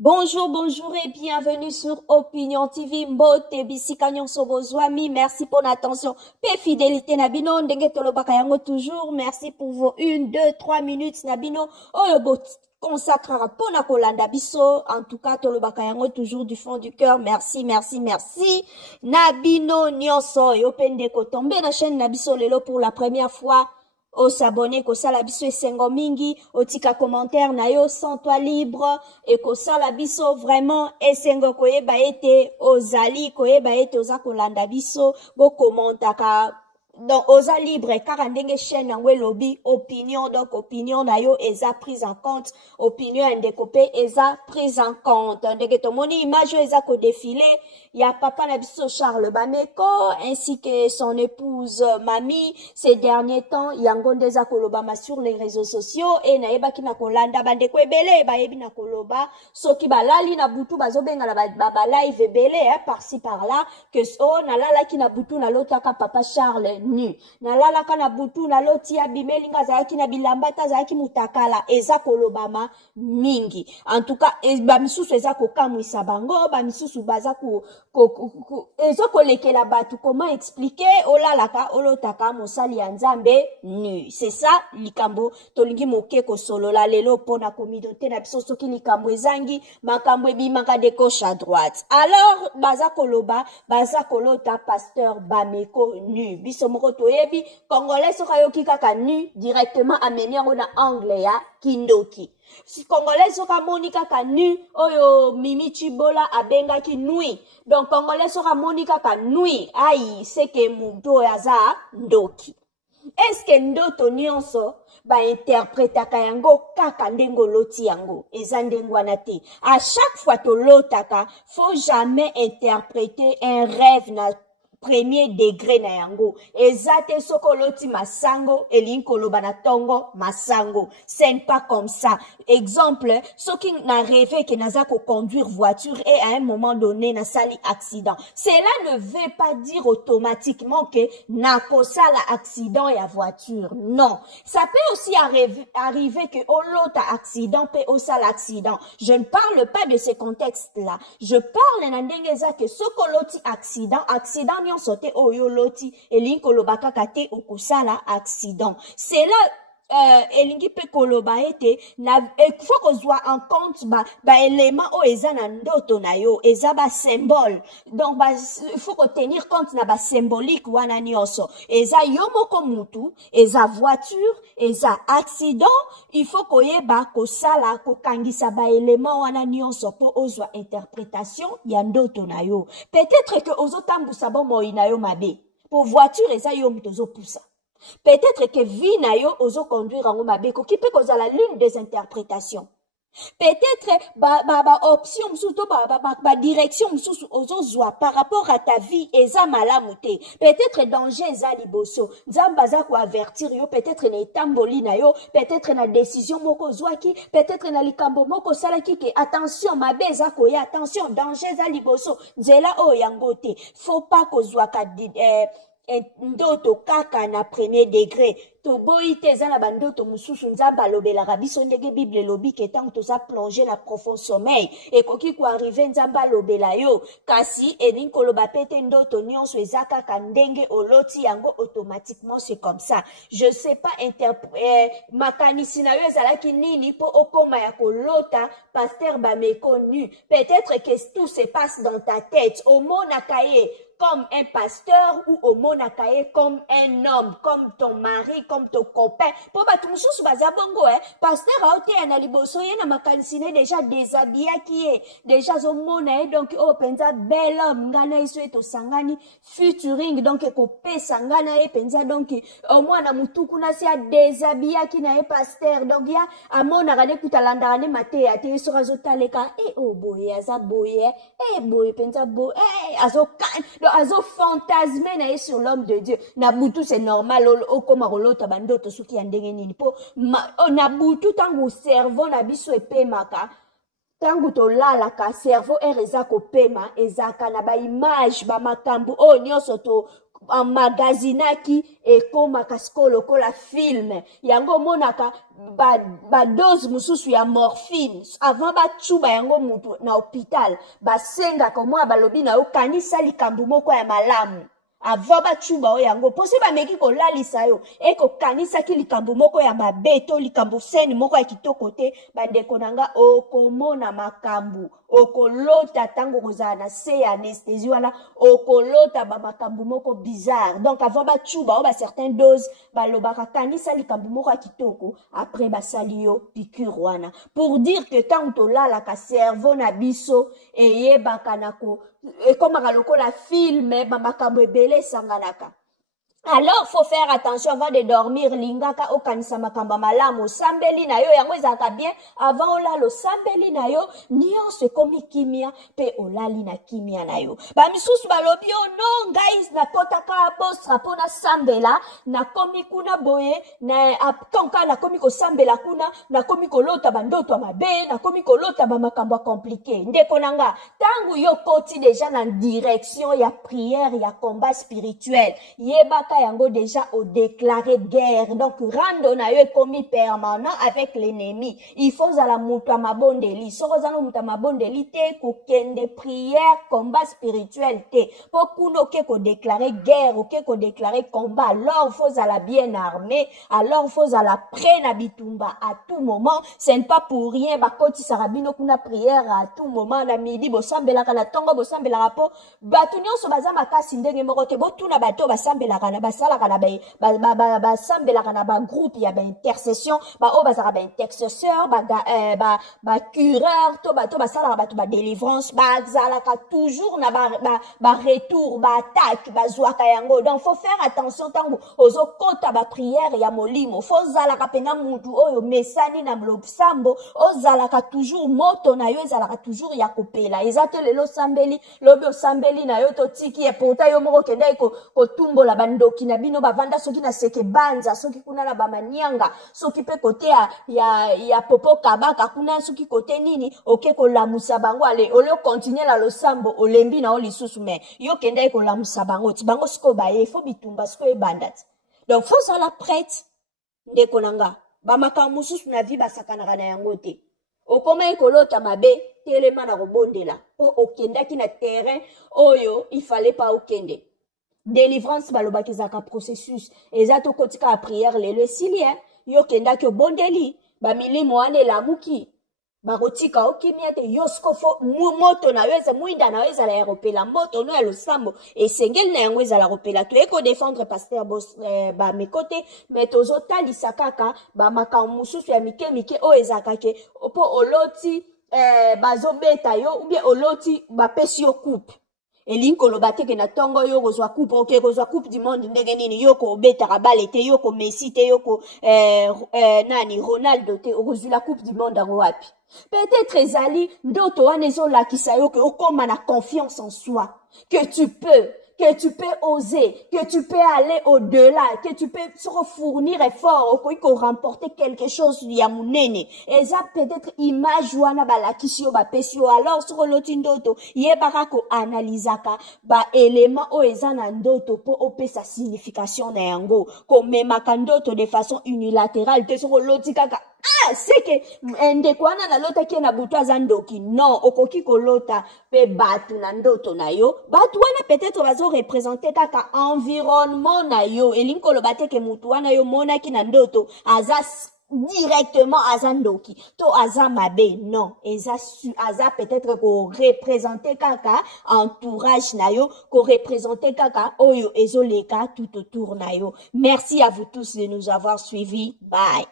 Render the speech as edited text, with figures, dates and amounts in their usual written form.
Bonjour, bonjour et bienvenue sur Opinion TV. Mbote bisika nyonso bozwami. Merci pour l'attention. Pe fidélité nabino ndenge tolobaka yango toujours. Merci pour vos 1, 2, 3 minutes nabino. Oyo bo consacrera pona kolanda biso. En tout cas tolobaka yango toujours du fond du cœur. Merci, merci, merci. Nabino nyonso yo pende ko tomber na chaîne nabiso lelo pour la première fois. O s'abonner ko sala biso esengo mingi, o tika commentaire na yo, sens-toi libre, et ko sala biso vraiment esengo koyeba ete ozali koyeba ete oza kolanda biso, bo commentaka donc oza libre car ndenge chaîne yango lobby opinion, donc opinion na yo eza prise en compte, opinion ndekopé eza prise en compte. Ndenge tomoni image eza ko défilé, ya papa na biso Charles Bameko ainsi que son épouse Mami. Ces derniers temps yango ndeza kolobama sur les réseaux sociaux et na yeba kina kolanda bandeko ebele ba yebi na koloba soki balali na butu bazobenga na ba live ebele par-ci par-là que oh na lala kina butu na lotaka papa Charles nu na lala kana butu na loti abimeli ngaza kina bilambata za ki mutakala eza kolobama mingi. En tout cas ba misusu eza kokamwisa bango, ba misusu baza ezo kolekela batu. Comment expliquer olalaka olotaka mosali ya nzambe nu? C'est ça likambo tolingi moke ko solola lelo pona communauté na biso soki likambo ezangi makambo ebimaka de gauche à droite. Alors baza koloba baza kolota pasteur Bameko nu. Biso moko toyebi congolais soka yoki kaka nu directement amemi yango na angle ya kindoki. Si congolais soka monika ka nu oyo Mimi Chibola abenga ki nui. Donc congolais soka monika ka nui ai seke mudo yaza ndoki. Est-ce que ndoto nyonso ba interprétaka yango kaka ndengo loti yango eza ndengwana te? À chaque fois to lotaka faut jamais interpréter un rêve na premier degré na yango ezate soko loti masango elinko bana tongo masango. C'est pas comme ça. Exemple, soki na rêvé que naza ko conduire voiture et à un moment donné na sali accident, cela ne veut pas dire automatiquement que na ko sala accident ya voiture. Non, ça peut aussi arriver que au lota accident peut au sala accident. Je ne parle pas de ce contexte là, je parle na ndengeza que soko loti accident sauté oyo loti elinko lobaka kate okusala accident. C'est là elingi pe koloba ete na faut qu'on soit en compte ba élément o eza na ndoto na yo eza ba symbole. Donc il faut qu'on tenir compte na ba symbolique wana nyonso. Eza yo moko mutu, eza voiture, eza accident, il faut koyeba kosala kokangisa ba élément wana nyonso po ozwa interprétation ya ndoto na yo. Peut-être que ozotambusa bo moi na yo mabe. Pour voiture eza yo mutozo poussa. Peut-être que vie na yo ozo conduire en mabeko qui peut causer l'une des interprétations. Peut-être option msuto ba direction msusu ozo zwa par rapport à ta vie eza malamute. Peut-être danger eza liboso. Nzamba za ko avertir yo, peut-être na etamboli na yo, peut-être na décision moko zwaki, peut-être na likambo moko salaki ke attention mabe eza ko ya attention danger eza liboso. Nzela o yangote. Faut pas ko zwaka ndoto kaka na premier degré. To boyi teza na bandoto mususu nzamba lobela rabiso ndenge Bible lobi ke tant to sa plonger na profond sommeil et koki ko arriver nzamba lobela yo kasi edin koloba pete ndoto nyonso ezaka ka ndenge oloti yango automatiquement. C'est comme ça. Je sais pas makanisi na yo ezalaki nini po okoma ya kolota pasteur Bameko nu. Peut-être que tout se passe dans ta tête au monakaye comme un pasteur ou au monakaye comme un homme, comme ton mari, comme ton copain. Pour battre mususu bazabongo pasteur a ote na liboso ye na makanisine déjà déshabillé qui est déjà zo mona donc o penza bel homme ngana iso eto sangani featuring donc ko pesa ngana e penza donc au moins na mutuku na sia déshabillé qui na e pasteur donc ya amona rane kutalanda rane mate ya te so razo taleka o boye aza boye boye penza boye azo azo fantasme na sur l'homme de Dieu. Na butu c'est normal o koma rolota bandoto suki ya ndenge nini po na butu tangu cerveau na biso epemaka tangu to lala ka cerveau ereza ko pema ezaka na ba image ba makambu o nyonso to emmagasinaki ekomaka siko lokola film yango monaka ba dose mususu ya morphine avant bachuba yango mutu na hôpital basengaka mwa balobi na yo kanisa likambo moko ya malamu avant bachuba o yango posi bameki kolalisa yo ekokanisaki likambo moko ya mabe to likambo seni moko ya kitoko te bandeko nanga okomona makambo okolota tango kozala na se ya anesthésie wana okolota bamakambo moko bizarre donc avant bachuba o ba certaines doses balobaka kanisa likambo moko ya kitoko après basali yo piqûre wana pour dire que tango tolalaka cerveau na biso eyebaka nako ekomaka lokola film bamakambo ebele esanganaka. Alors, faut faire attention avant de dormir. Lingaka okanisa makamba malamu. Sambeli na yo, yango ezaka bien. Avant olalo, sambeli na yo, nyonso komi kimia, pe olali na kimia na yo. Ba misusu balobi yo, no, guys, na kotaka postra pona sambela, na komi kuna boye, na kanka na komi ko sambela kuna, na komi ko lota bandoto mabe, na komi ko lota ba makamba compliqué. Ndeko nanga, tangu yo koti déjà na direction ya prière, ya combat spirituel. Yebaka yango déjà au déclarer guerre donc rando na yo commis permanent avec l'ennemi il faut à la muta mabondeli soko zano muta mabondeli te ko kende prière combat spirituel te pour kuno ke ko déclarer guerre ou ke ko déclarer combat alors faut à la bien armé alors faut à la prêt na bitumba à tout moment c'est pas pour rien ba koti sarabino kuna prière à tout moment na midi bo sambela kana tongo bo sambela rapo batu nyonso baza makasi ndenge moko te bo tuna bato basambela kana basalaka na basambelaka na ba groupe ya ba intercession ba o bazaka ba intercesseur ba cureur to basalaka bato ba délivrance bazalaka toujours na ba retour ba attaque bazwaka yango donc faut faire attention tango ozokota ba prière ya molimo faut zalaka pena mutu oyo mesani na losambo ozalaka toujours moto na yo ezalaka toujours ya kopela ezate lelo sambeli lobi osambeli na yo totiki e pourtant yo moko kenda ko tumbola bandoki na bino bavanda soki na seke banza soki kuna na bamanianga soki pe kote ya popo kabaka kuna soki kote nini oke kolamusa bango ale ole continuer la losambo olembi na oli susu me yo kenda kolamusa bango ti bango siko baye fo bitumba siko ebanda donc faut ça la prête ndeko nanga bamakambo susu na vie basakanaka na yango te okoma ekolota mabe telema na kobondela po okendaki na terrain oyo il fallait pas okende. Délivrance balobaki zaka processus ezato kotika prière lelo silien yo kenda ke bondeli ba milimo wane lamuki bakotika okimia te yosko fo moto na yo eza mwinda na yo eza la ropela moto no ya losambo esengeli na yango eza la ropela to eko défendre pasteur ba mekote mais tozo talisa kaka ba makambo mususu ya mike o ezaka ke po oloti bazobeta yo ou bien oloti ba pesi yo coupe elinko lobateke na tongo yo kozwa coupe ok kozwa coupe du monde ndenge nini yo ko betaka bale te yo ko Messi te yo ko nani Ronaldo te kozwa la coupe du monde ngo wapi peut-être ezali ndoto wana ezolakisa yo ke okoma na confiance en soi que tu peux oser, que tu peux aller au-delà, que tu peux se fournir effort, qu'on remporter quelque chose ya munene. Et ça peut-être image wana balakisio ba pesio alors sur lotindoto yebaka ko analysaka ba élément o eza na ndoto po opesa signification na yango ko memaka ndoto de façon unilatérale te sur lotikaka c'est que ndekwana na lota ki na butu azandoki non okoki kolota pe batu na ndoto na yo batu wana peut-être bazo représenter kaka environnement na yo elinko lobate ke mutu wana yo mona ki na ndoto aza directement azandoki to aza mabe non aza peut-être ko représenter kaka entourage na yo ko représenter kaka oyo ezoleka tout autour na yo. Merci à vous tous de nous avoir suivis. Bye.